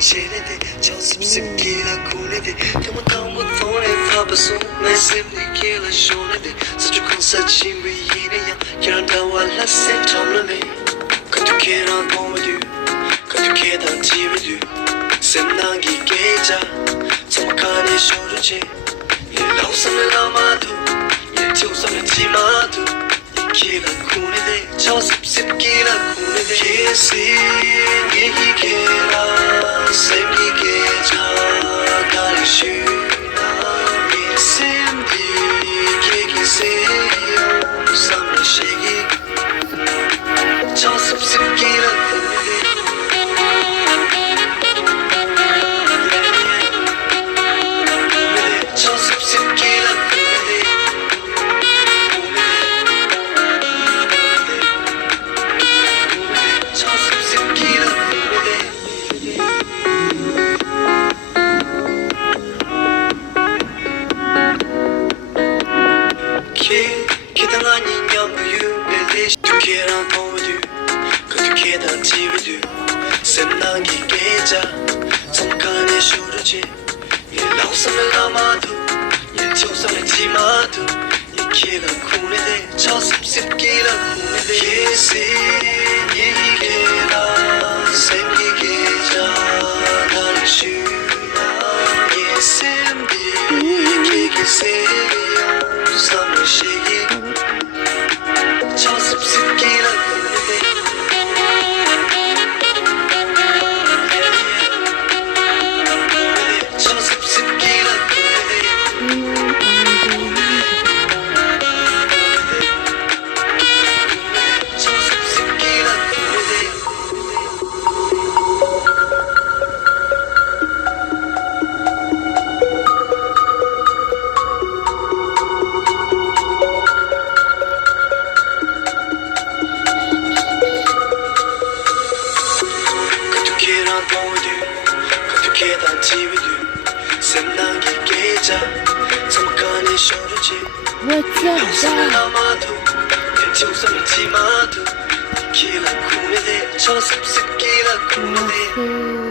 çenede çalışıp sıkıyla kunede Temutan bu tone tabasu Mesimlikiyla şunede Saçukun saçim bir yine ya Yaranda valla sen tamlame Katukera doğdu Katukera tividu Sen nangi geca Tamakane şoruce Lausamı lamadu Tiusamı timadu Kila kunede çalışıp sıkıyla kunede Kesin 얘기해라 생기게자 가르치나 예심디 얘기세요 삼시기 저습습기란 저습습기란 계단한 인형부유 벨리시 두께랑 도와주 그 두께단 TV도 샘나기 깨자 잠깐의 쇼르지 일라우섬을 남아도 일티우섬을 지마도 이키란 군에대 저습습기란 군에대 예신 얘기해라 생기게자 나를 주나 예심디 얘기세요 삼시기 저습습기란 계단 TV도 샘나기 깨자 잠깐의 쇼르지 평생을 남아도 대충성을 지마도 키란 군에대 저습습기란 군에대